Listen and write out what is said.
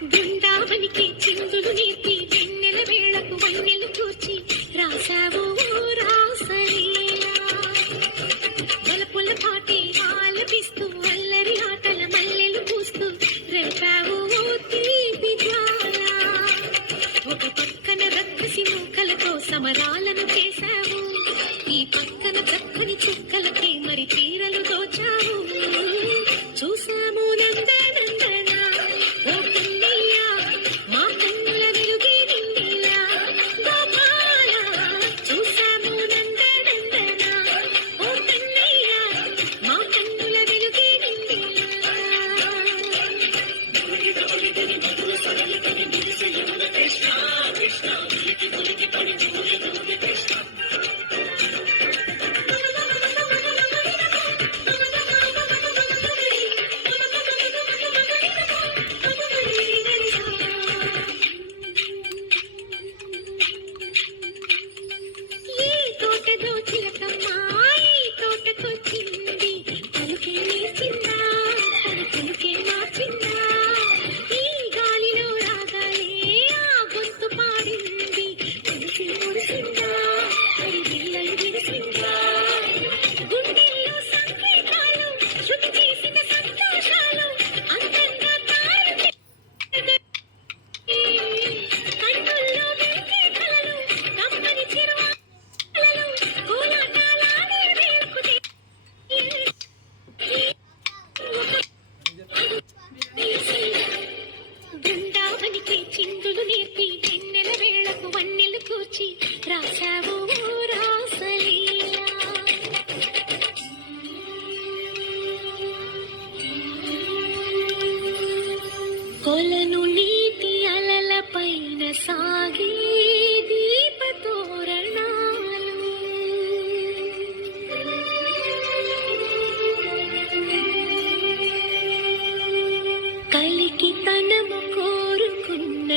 బృందావనికి చిందులు నేర్పి వెన్నెల వేళకు వన్నెలు కూర్చి రాశావు రాసలీలా బలపుల పాటి ఆలపిస్తూ అల్లరి ఆటల మల్లెలు పూస్తూ రేపావు తీపి జ్వాల ఒక పక్కన రక్కసి మూకలతో సమరాలను చేశావు ఈ పక్కన చక్కని చుక్కలకి మరి తీరలు దోచావు చూసాము నందనందన ఓ కన్నయ్య మా కన్నుల వెలుగే నిండిలా గోపాల చూసాము నందనందన ఓ కన్నయ్య మా కన్నుల వెలుగే నిండిలా కృష్ణ కృష్ణ బృందావనికి చిందులు నేర్పి వెన్నెల వేళకు వన్నెలు కూర్చి రాశావు రాసలీలా కొలను నీటి అలల పైన సాగే దీపతోరణాలు కలికి తనము కోరుకున్న